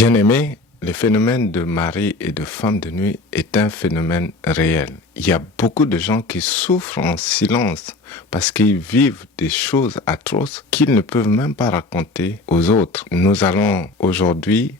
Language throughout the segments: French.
Bien-aimés, le phénomène de mari et de femme de nuit est un phénomène réel. Il y a beaucoup de gens qui souffrent en silence parce qu'ils vivent des choses atroces qu'ils ne peuvent même pas raconter aux autres. Nous allons aujourd'hui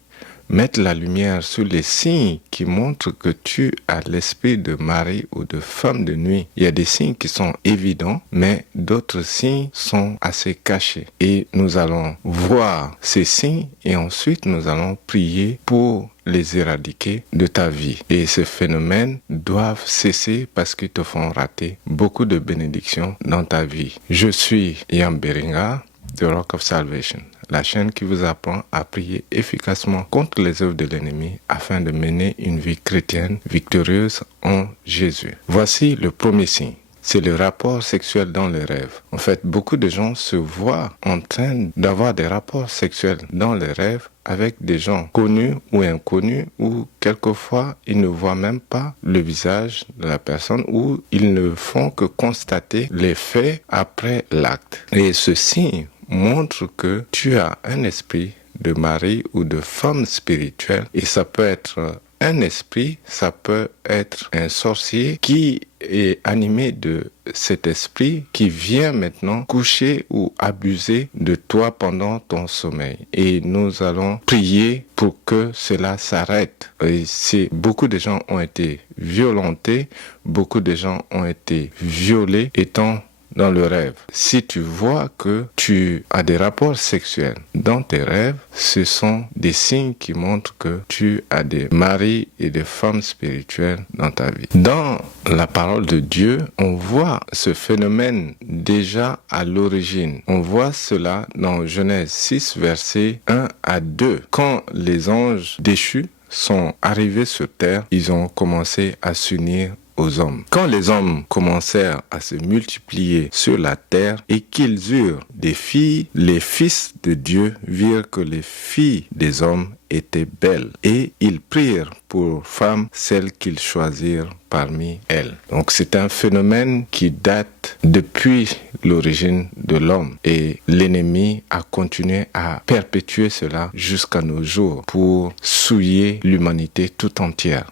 mettre la lumière sur les signes qui montrent que tu as l'esprit de mari ou de femme de nuit. Il y a des signes qui sont évidents, mais d'autres signes sont assez cachés. Et nous allons voir ces signes et ensuite nous allons prier pour les éradiquer de ta vie. Et ces phénomènes doivent cesser parce qu'ils te font rater beaucoup de bénédictions dans ta vie. Je suis Ian Beringa de Rock of Salvation, la chaîne qui vous apprend à prier efficacement contre les œuvres de l'ennemi afin de mener une vie chrétienne victorieuse en Jésus. Voici le premier signe. C'est le rapport sexuel dans les rêves. En fait, beaucoup de gens se voient en train d'avoir des rapports sexuels dans les rêves avec des gens connus ou inconnus, ou quelquefois ils ne voient même pas le visage de la personne, ou ils ne font que constater les faits après l'acte. Et ceci montre que tu as un esprit de mari ou de femme spirituelle, et ça peut être un esprit, ça peut être un sorcier qui est animé de cet esprit qui vient maintenant coucher ou abuser de toi pendant ton sommeil. Et nous allons prier pour que cela s'arrête. Et beaucoup de gens ont été violentés, beaucoup de gens ont été violés étant dans le rêve. Si tu vois que tu as des rapports sexuels dans tes rêves, ce sont des signes qui montrent que tu as des maris et des femmes spirituelles dans ta vie. Dans la parole de Dieu, on voit ce phénomène déjà à l'origine. On voit cela dans Genèse 6, versets 1 à 2. Quand les anges déchus sont arrivés sur terre, ils ont commencé à s'unir aux hommes. Quand les hommes commencèrent à se multiplier sur la terre et qu'ils eurent des filles, les fils de Dieu virent que les filles des hommes étaient belles et ils prirent pour femmes celles qu'ils choisirent parmi elles. Donc c'est un phénomène qui date depuis l'origine de l'homme et l'ennemi a continué à perpétuer cela jusqu'à nos jours pour souiller l'humanité tout entière.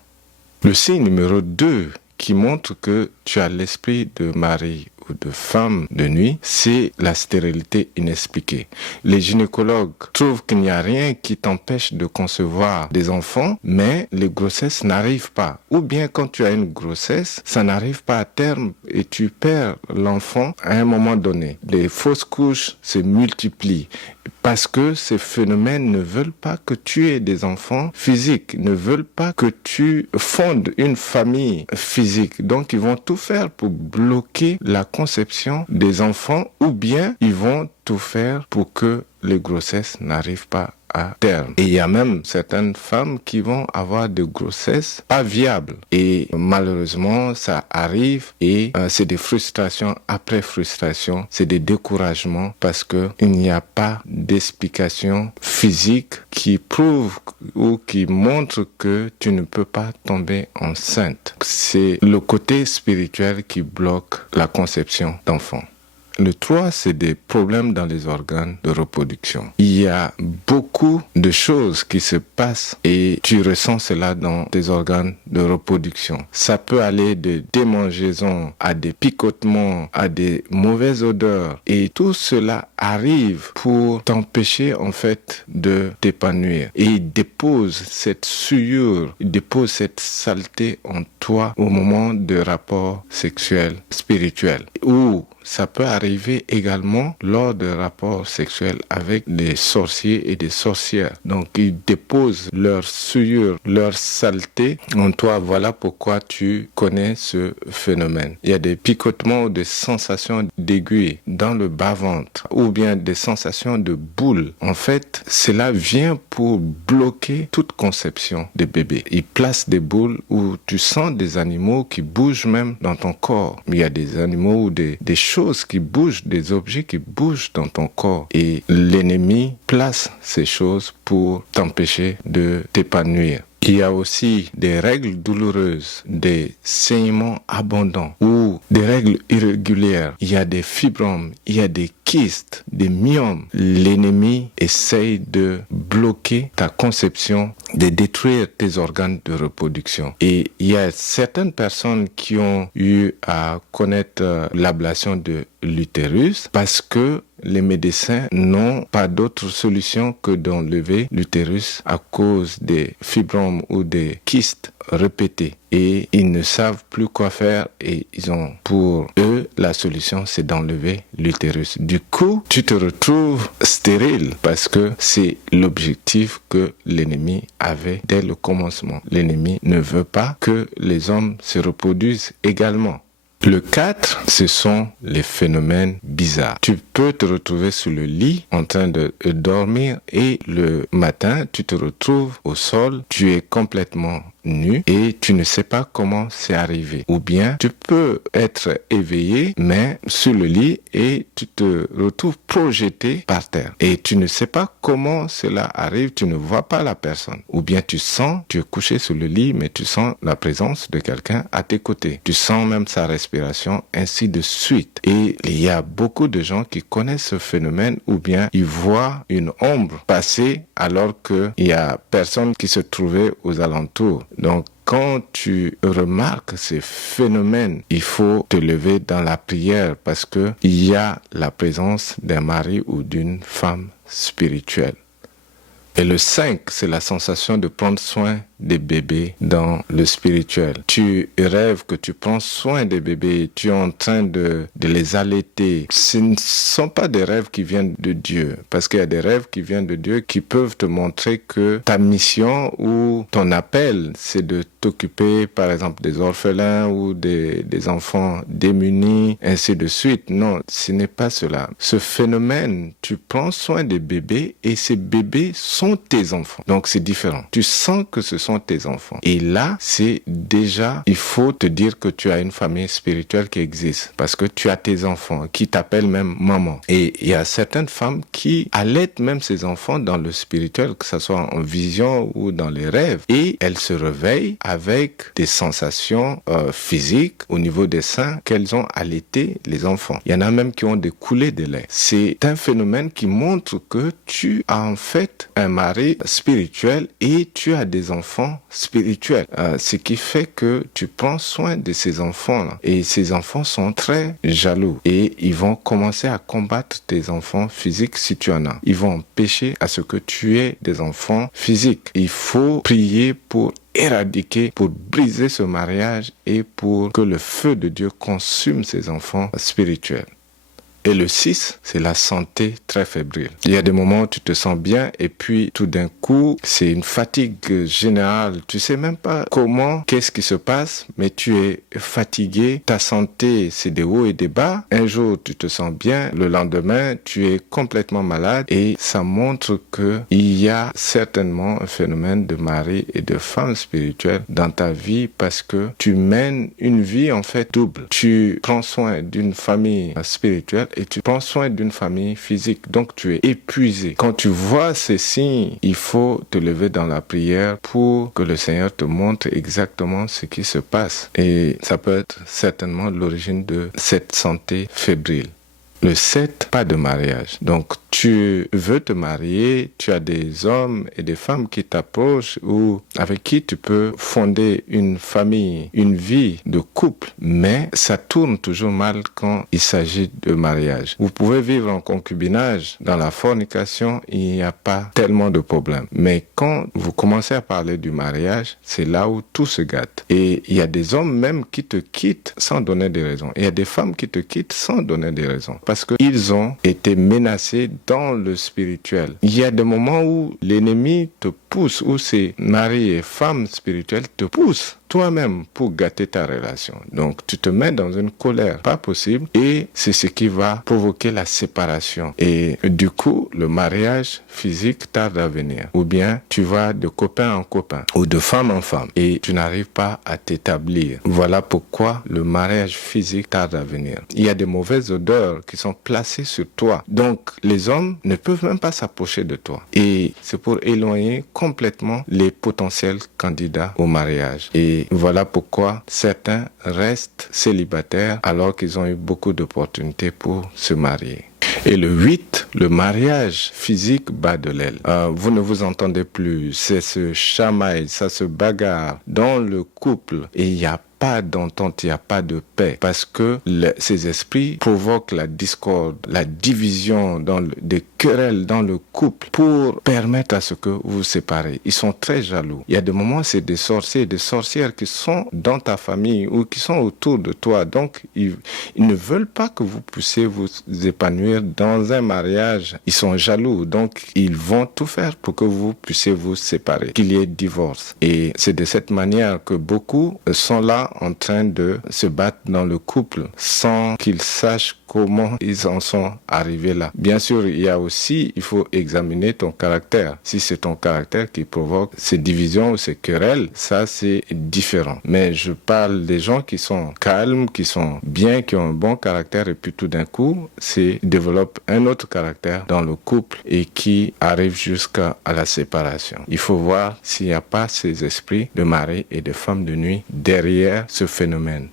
Le signe numéro 2 qui montre que tu as l'esprit de mari ou de femme de nuit, c'est la stérilité inexpliquée. Les gynécologues trouvent qu'il n'y a rien qui t'empêche de concevoir des enfants, mais les grossesses n'arrivent pas. Ou bien quand tu as une grossesse, ça n'arrive pas à terme et tu perds l'enfant à un moment donné. Les fausses couches se multiplient. Parce que ces phénomènes ne veulent pas que tu aies des enfants physiques, ne veulent pas que tu fondes une famille physique. Donc ils vont tout faire pour bloquer la conception des enfants ou bien ils vont tout faire pour que les grossesses n'arrivent pas à terme. Et il y a même certaines femmes qui vont avoir des grossesses pas viables. Et malheureusement, ça arrive et c'est des frustrations après frustration, c'est des découragements parce que il n'y a pas d'explication physique qui prouve ou qui montre que tu ne peux pas tomber enceinte. C'est le côté spirituel qui bloque la conception d'enfants. Le 3, c'est des problèmes dans les organes de reproduction. Il y a beaucoup de choses qui se passent et tu ressens cela dans tes organes de reproduction. Ça peut aller de démangeaisons à des picotements, à des mauvaises odeurs. Et tout cela arrive pour t'empêcher en fait de t'épanouir. Et il dépose cette souillure, il dépose cette saleté en toi au moment de rapports sexuels spirituels. Ou ça peut arriver également lors de rapports sexuels avec des sorciers et des sorcières. Donc, ils déposent leur souillure, leur saleté en toi. Voilà pourquoi tu connais ce phénomène. Il y a des picotements ou des sensations d'aiguille dans le bas-ventre ou bien des sensations de boules. En fait, cela vient pour bloquer toute conception de bébé. Ils placent des boules où tu sens des animaux qui bougent même dans ton corps. Il y a des animaux ou des choses qui bougent, des objets qui bougent dans ton corps. Et l'ennemi place ces choses pour t'empêcher de t'épanouir. Il y a aussi des règles douloureuses, des saignements abondants ou des règles irrégulières. Il y a des fibromes, il y a des kystes, des myomes. L'ennemi essaye de bloquer ta conception, de détruire tes organes de reproduction. Et il y a certaines personnes qui ont eu à connaître l'ablation de l'utérus parce que les médecins n'ont pas d'autre solution que d'enlever l'utérus à cause des fibromes ou des kystes répétés. Et ils ne savent plus quoi faire et ils ont pour eux la solution c'est d'enlever l'utérus. Du coup, tu te retrouves stérile parce que c'est l'objectif que l'ennemi avait dès le commencement. L'ennemi ne veut pas que les hommes se reproduisent également. Le 4, ce sont les phénomènes bizarres. Tu peux te retrouver sous le lit en train de dormir et le matin, tu te retrouves au sol, tu es complètement nu et tu ne sais pas comment c'est arrivé. Ou bien tu peux être éveillé mais sur le lit et tu te retrouves projeté par terre et tu ne sais pas comment cela arrive, tu ne vois pas la personne. Ou bien tu es couché sur le lit mais tu sens la présence de quelqu'un à tes côtés. Tu sens même sa respiration, ainsi de suite. Et il y a beaucoup de gens qui connaissent ce phénomène ou bien ils voient une ombre passer alors qu'il y a personne qui se trouvait aux alentours. Donc, quand tu remarques ces phénomènes, il faut te lever dans la prière parce que il y a la présence d'un mari ou d'une femme spirituelle. Et le 5, c'est la sensation de prendre soin des bébés dans le spirituel. Tu rêves que tu prends soin des bébés, tu es en train de les allaiter. Ce ne sont pas des rêves qui viennent de Dieu, parce qu'il y a des rêves qui viennent de Dieu qui peuvent te montrer que ta mission ou ton appel, c'est de t'occuper par exemple des orphelins ou des enfants démunis, ainsi de suite. Non, ce n'est pas cela. Ce phénomène, tu prends soin des bébés et ces bébés sont tes enfants. Donc c'est différent. Tu sens que ce sont tes enfants. Et là, c'est déjà, il faut te dire que tu as une famille spirituelle qui existe parce que tu as tes enfants qui t'appellent même maman. Et il y a certaines femmes qui allaitent même ces enfants dans le spirituel, que ce soit en vision ou dans les rêves. Et elles se réveillent avec des sensations physiques au niveau des seins qu'elles ont allaité les enfants. Il y en a même qui ont des coulées de lait. C'est un phénomène qui montre que tu as en fait un mari spirituel et tu as des enfants spirituels. Ce qui fait que tu prends soin de ces enfants-là. Et ces enfants sont très jaloux et ils vont commencer à combattre tes enfants physiques si tu en as. Ils vont empêcher à ce que tu aies des enfants physiques. Il faut prier pour éradiquer, pour briser ce mariage et pour que le feu de Dieu consume ces enfants spirituels. Et le 6, c'est la santé très fébrile. Il y a des moments où tu te sens bien et puis tout d'un coup, c'est une fatigue générale. Tu sais même pas comment, qu'est-ce qui se passe, mais tu es fatigué. Ta santé, c'est des hauts et des bas. Un jour, tu te sens bien. Le lendemain, tu es complètement malade et ça montre que il y a certainement un phénomène de mari et de femme spirituelle dans ta vie parce que tu mènes une vie en fait double. Tu prends soin d'une famille spirituelle et tu prends soin d'une famille physique. Donc tu es épuisé. Quand tu vois ces signes, il faut te lever dans la prière pour que le Seigneur te montre exactement ce qui se passe. Et ça peut être certainement l'origine de cette santé fébrile. Le 7, pas de mariage. Donc, tu veux te marier, tu as des hommes et des femmes qui t'approchent ou avec qui tu peux fonder une famille, une vie de couple, mais ça tourne toujours mal quand il s'agit de mariage. Vous pouvez vivre en concubinage, dans la fornication, il n'y a pas tellement de problèmes. Mais quand vous commencez à parler du mariage, c'est là où tout se gâte. Et il y a des hommes même qui te quittent sans donner des raisons. Il y a des femmes qui te quittent sans donner des raisons. Parce qu'ils ont été menacés dans le spirituel. Il y a des moments où l'ennemi te pousse, où ces maris et femmes spirituelles te poussent toi-même pour gâter ta relation. Donc, tu te mets dans une colère pas possible et c'est ce qui va provoquer la séparation. Et du coup, le mariage physique tarde à venir. Ou bien, tu vas de copain en copain ou de femme en femme et tu n'arrives pas à t'établir. Voilà pourquoi le mariage physique tarde à venir. Il y a des mauvaises odeurs qui sont placées sur toi. Donc, les hommes ne peuvent même pas s'approcher de toi. Et c'est pour éloigner complètement les potentiels candidats au mariage. Et voilà pourquoi certains restent célibataires alors qu'ils ont eu beaucoup d'opportunités pour se marier. Et le 8, le mariage physique bat de l'aile. Vous ne vous entendez plus, c'est ce chamaille, ça se bagarre dans le couple et il y a pas d'entente, il n'y a pas de paix, parce que ces esprits provoquent la discorde, la division, des querelles dans le couple pour permettre à ce que vous vous séparez. Ils sont très jaloux. Il y a des moments, c'est des sorciers, des sorcières qui sont dans ta famille ou qui sont autour de toi. Donc, ils ne veulent pas que vous puissiez vous épanouir dans un mariage. Ils sont jaloux. Donc, ils vont tout faire pour que vous puissiez vous séparer, qu'il y ait divorce. Et c'est de cette manière que beaucoup sont là en train de se battre dans le couple sans qu'ils sachent comment ils en sont arrivés là. Bien sûr, il faut examiner ton caractère. Si c'est ton caractère qui provoque ces divisions ou ces querelles, ça c'est différent. Mais je parle des gens qui sont calmes, qui sont bien, qui ont un bon caractère et puis tout d'un coup, développent un autre caractère dans le couple et qui arrivent jusqu'à la séparation. Il faut voir s'il n'y a pas ces esprits de mari et de femme de nuit derrière ce phénomène.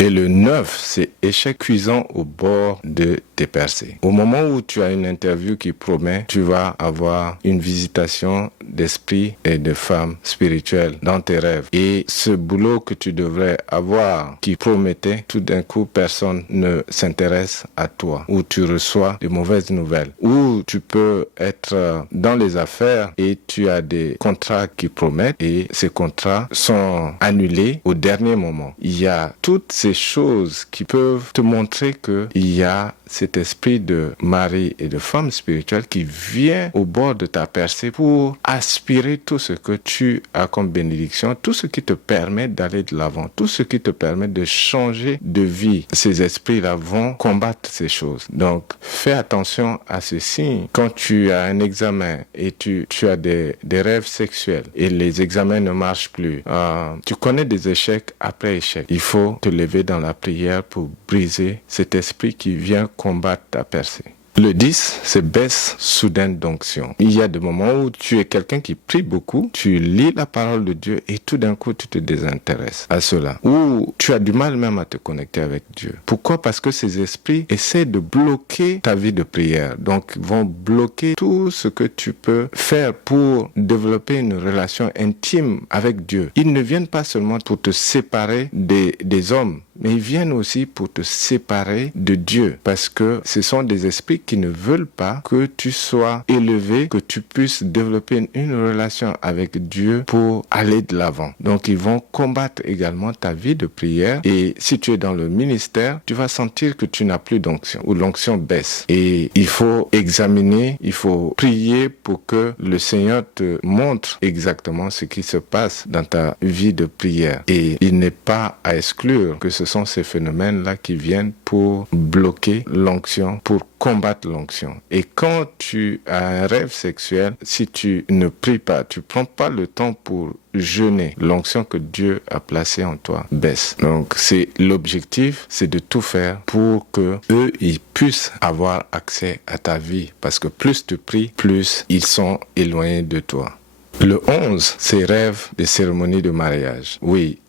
Et le 9, c'est échec cuisant au bord de tes percées. Au moment où tu as une interview qui promet, tu vas avoir une visitation d'esprits et de femmes spirituelles dans tes rêves. Et ce boulot que tu devrais avoir, qui promettait, tout d'un coup, personne ne s'intéresse à toi. Ou tu reçois de mauvaises nouvelles. Ou tu peux être dans les affaires et tu as des contrats qui promettent et ces contrats sont annulés au dernier moment. Il y a toutes ces choses qui peuvent te montrer qu'il y a cet esprit de mari et de femme spirituelle qui vient au bord de ta percée pour aspirer tout ce que tu as comme bénédiction, tout ce qui te permet d'aller de l'avant, tout ce qui te permet de changer de vie. Ces esprits-là vont combattre ces choses. Donc, fais attention à ceci. Quand tu as un examen et tu as des rêves sexuels et les examens ne marchent plus, tu connais des échecs après échecs. Il faut te lever dans la prière pour briser cet esprit qui vient combattre ta percée. Le 10, c'est baisse soudaine d'onction. Il y a des moments où tu es quelqu'un qui prie beaucoup, tu lis la parole de Dieu et tout d'un coup tu te désintéresses à cela. Ou tu as du mal même à te connecter avec Dieu. Pourquoi? Parce que ces esprits essaient de bloquer ta vie de prière. Donc vont bloquer tout ce que tu peux faire pour développer une relation intime avec Dieu. Ils ne viennent pas seulement pour te séparer des hommes, mais ils viennent aussi pour te séparer de Dieu, parce que ce sont des esprits qui ne veulent pas que tu sois élevé, que tu puisses développer une relation avec Dieu pour aller de l'avant. Donc ils vont combattre également ta vie de prière, et si tu es dans le ministère, tu vas sentir que tu n'as plus d'onction, ou l'onction baisse. Et il faut examiner, il faut prier pour que le Seigneur te montre exactement ce qui se passe dans ta vie de prière. Et il n'est pas à exclure que ce sont ces phénomènes-là qui viennent pour bloquer l'onction, pour combattre l'onction. Et quand tu as un rêve sexuel, si tu ne pries pas, tu prends pas le temps pour jeûner, l'onction que Dieu a placée en toi baisse. Donc c'est l'objectif, c'est de tout faire pour que eux, ils puissent avoir accès à ta vie. Parce que plus tu pries, plus ils sont éloignés de toi. Le 11, c'est rêve des cérémonies de mariage. Oui,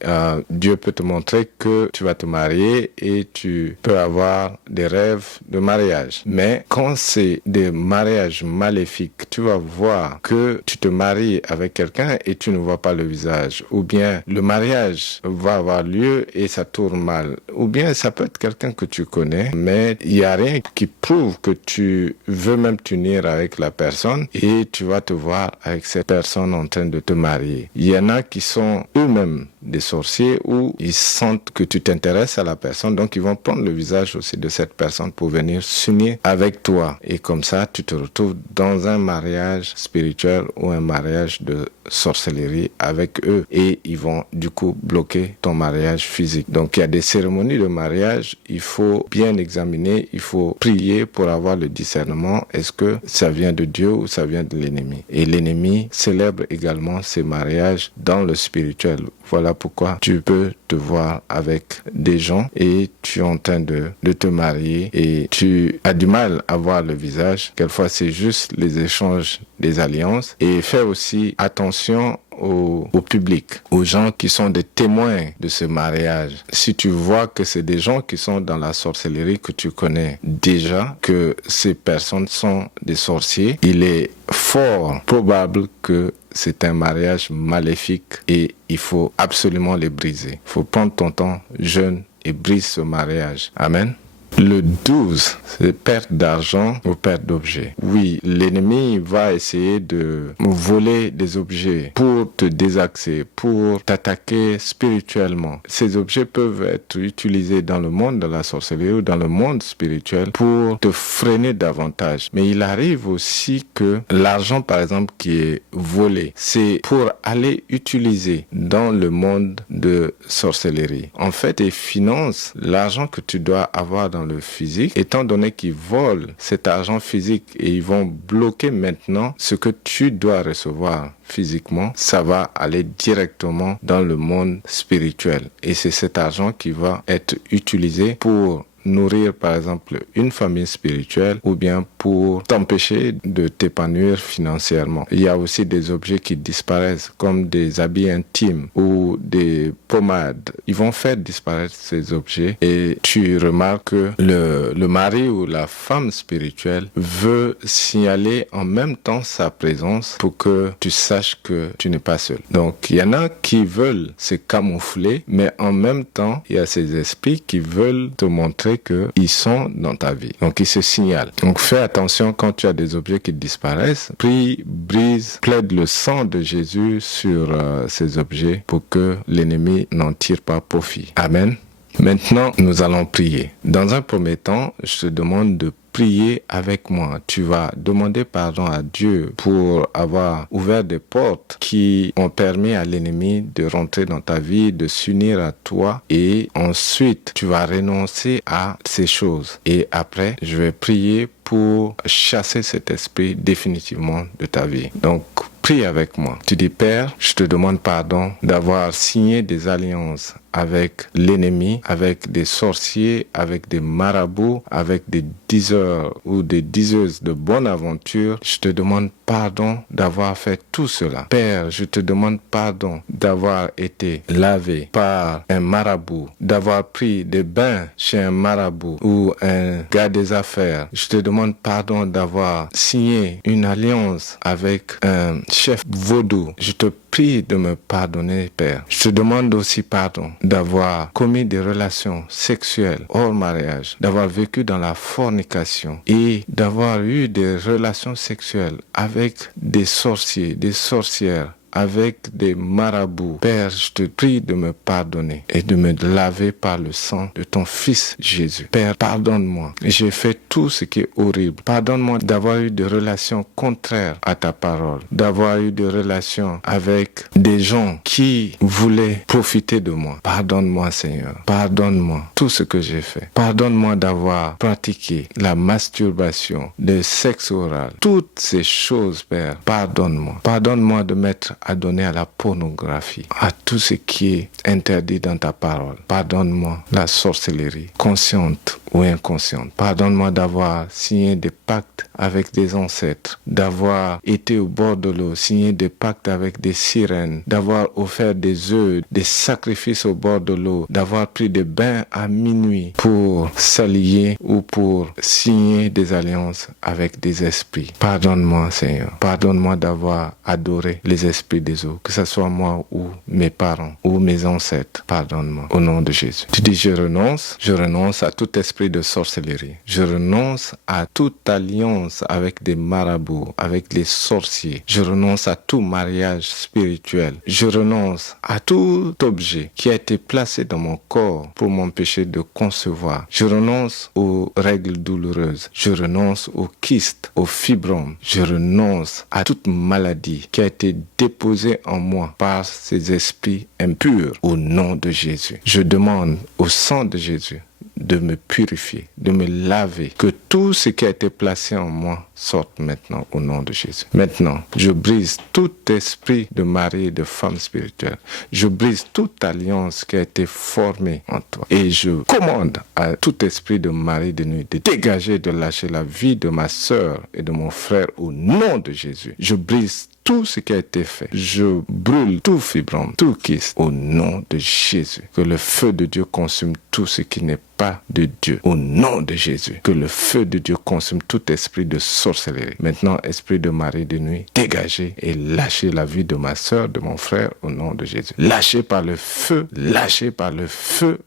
Dieu peut te montrer que tu vas te marier et tu peux avoir des rêves de mariage. Mais quand c'est des mariages maléfiques, tu vas voir que tu te maries avec quelqu'un et tu ne vois pas le visage. Ou bien le mariage va avoir lieu et ça tourne mal. Ou bien ça peut être quelqu'un que tu connais, mais il n'y a rien qui prouve que tu veux même t'unir avec la personne et tu vas te voir avec cette personne en train de te marier. Il y en a qui sont eux-mêmes des sorciers où ils sentent que tu t'intéresses à la personne, donc ils vont prendre le visage aussi de cette personne pour venir s'unir avec toi. Et comme ça, tu te retrouves dans un mariage spirituel ou un mariage de sorcellerie avec eux et ils vont du coup bloquer ton mariage physique. Donc il y a des cérémonies de mariage, il faut bien examiner, il faut prier pour avoir le discernement. Est-ce que ça vient de Dieu ou ça vient de l'ennemi? Et l'ennemi célèbre également ces mariages dans le spirituel. Voilà Voilà pourquoi tu peux te voir avec des gens et tu es en train de te marier et tu as du mal à voir le visage. Quelquefois, c'est juste les échanges des alliances. Et fais aussi attention au public, aux gens qui sont des témoins de ce mariage. Si tu vois que c'est des gens qui sont dans la sorcellerie, que tu connais déjà, que ces personnes sont des sorciers, il est fort probable que c'est un mariage maléfique et il faut absolument les briser. Il faut prendre ton temps, jeûne, et brise ce mariage. Amen. Le 12, c'est perte d'argent ou perte d'objets. Oui, l'ennemi va essayer de voler des objets pour te désaxer, pour t'attaquer spirituellement. Ces objets peuvent être utilisés dans le monde de la sorcellerie ou dans le monde spirituel pour te freiner davantage. Mais il arrive aussi que l'argent, par exemple, qui est volé, c'est pour aller utiliser dans le monde de sorcellerie. En fait, tes finances, l'argent que tu dois avoir dans le physique, étant donné qu'ils volent cet argent physique et ils vont bloquer maintenant ce que tu dois recevoir physiquement, ça va aller directement dans le monde spirituel. Et c'est cet argent qui va être utilisé pour nourrir par exemple une famille spirituelle ou bien pour t'empêcher de t'épanouir financièrement. Il y a aussi des objets qui disparaissent comme des habits intimes ou des pommades. Ils vont faire disparaître ces objets et tu remarques que le mari ou la femme spirituelle veut signaler en même temps sa présence pour que tu saches que tu n'es pas seul. Donc il y en a qui veulent se camoufler, mais en même temps il y a ces esprits qui veulent te montrer qu'ils sont dans ta vie. Donc, ils se signalent. Donc, fais attention quand tu as des objets qui disparaissent. Prie, brise, plaide le sang de Jésus sur ces objets pour que l'ennemi n'en tire pas profit. Amen. Maintenant, nous allons prier. Dans un premier temps, je te demande de prier avec moi. Tu vas demander pardon à Dieu pour avoir ouvert des portes qui ont permis à l'ennemi de rentrer dans ta vie, de s'unir à toi et ensuite tu vas renoncer à ces choses. Et après, je vais prier pour chasser cet esprit définitivement de ta vie. Donc, prie avec moi. Tu dis, Père, je te demande pardon d'avoir signé des alliances avec l'ennemi, avec des sorciers, avec des marabouts, avec des diseurs ou des diseuses de bonne aventure. Je te demande pardon d'avoir fait tout cela. Père, je te demande pardon d'avoir été lavé par un marabout, d'avoir pris des bains chez un marabout ou un gars des affaires. Je te demande pardon d'avoir signé une alliance avec un chef vaudou. Je te prie de me pardonner, Père. Je te demande aussi pardon d'avoir commis des relations sexuelles hors mariage, d'avoir vécu dans la fornication et d'avoir eu des relations sexuelles avec des sorciers, des sorcières, avec des marabouts. Père, je te prie de me pardonner et de me laver par le sang de ton Fils Jésus. Père, pardonne-moi. J'ai fait tout ce qui est horrible. Pardonne-moi d'avoir eu des relations contraires à ta parole, d'avoir eu des relations avec des gens qui voulaient profiter de moi. Pardonne-moi, Seigneur. Pardonne-moi tout ce que j'ai fait. Pardonne-moi d'avoir pratiqué la masturbation, le sexe oral, toutes ces choses, Père. Pardonne-moi. Pardonne-moi de m'être adonné à la pornographie, à tout ce qui est interdit dans ta parole. Pardonne-moi la sorcellerie, consciente ou inconsciente. Pardonne-moi d'avoir signé des pactes avec des ancêtres, d'avoir été au bord de l'eau, signé des pactes avec des sirènes, d'avoir offert des œufs, des sacrifices au bord de l'eau, d'avoir pris des bains à minuit pour s'allier ou pour signer des alliances avec des esprits. Pardonne-moi, Seigneur. Pardonne-moi d'avoir adoré les esprits des eaux, que ce soit moi ou mes parents ou mes ancêtres. Pardonne-moi au nom de Jésus. Tu dis je renonce à tout esprit de sorcellerie. Je renonce à toute alliance avec des marabouts, avec les sorciers. Je renonce à tout mariage spirituel. Je renonce à tout objet qui a été placé dans mon corps pour m'empêcher de concevoir. Je renonce aux règles douloureuses. Je renonce aux kystes, aux fibromes. Je renonce à toute maladie qui a été déposée en moi par ces esprits impurs au nom de Jésus. Je demande au sang de Jésus de me purifier, de me laver, que tout ce qui a été placé en moi sorte maintenant au nom de Jésus. Maintenant, je brise tout esprit de mari et de femme spirituelle. Je brise toute alliance qui a été formée en toi. Et je commande à tout esprit de mari de nuit de dégager, de lâcher la vie de ma sœur et de mon frère au nom de Jésus. Je brise tout ce qui a été fait. Je brûle tout fibrome, tout kyste au nom de Jésus. Que le feu de Dieu consume tout ce qui n'est pas de Dieu au nom de Jésus. Que le feu de Dieu consume tout esprit de sorcellerie. Maintenant, esprit de mari de nuit, dégagez et lâchez la vie de ma sœur, de mon frère au nom de Jésus. Lâchez par le feu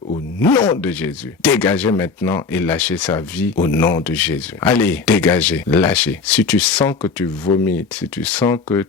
au nom de Jésus. Dégagez maintenant et lâchez sa vie au nom de Jésus. Allez, dégagez, lâchez. Si tu sens que tu vomis, si tu sens que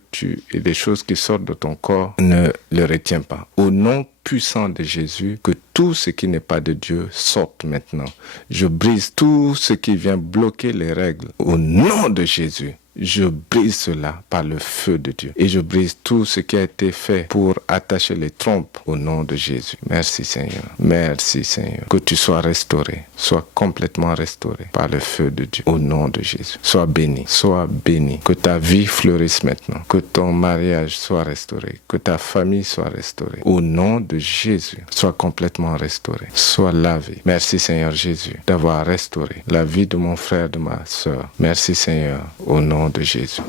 et des choses qui sortent de ton corps, ne le retiens pas. Au nom puissant de Jésus, que tout ce qui n'est pas de Dieu sorte maintenant. Je brise tout ce qui vient bloquer les règles. Au nom de Jésus, je brise cela par le feu de Dieu. Et je brise tout ce qui a été fait pour attacher les trompes au nom de Jésus. Merci Seigneur. Merci Seigneur. Que tu sois restauré. Sois complètement restauré par le feu de Dieu. Au nom de Jésus. Sois béni. Sois béni. Que ta vie fleurisse maintenant. Que ton mariage soit restauré. Que ta famille soit restaurée. Au nom de Jésus. Sois complètement restauré. Sois lavé. Merci Seigneur Jésus d'avoir restauré la vie de mon frère, de ma sœur. Merci Seigneur. Au nom de Jésus.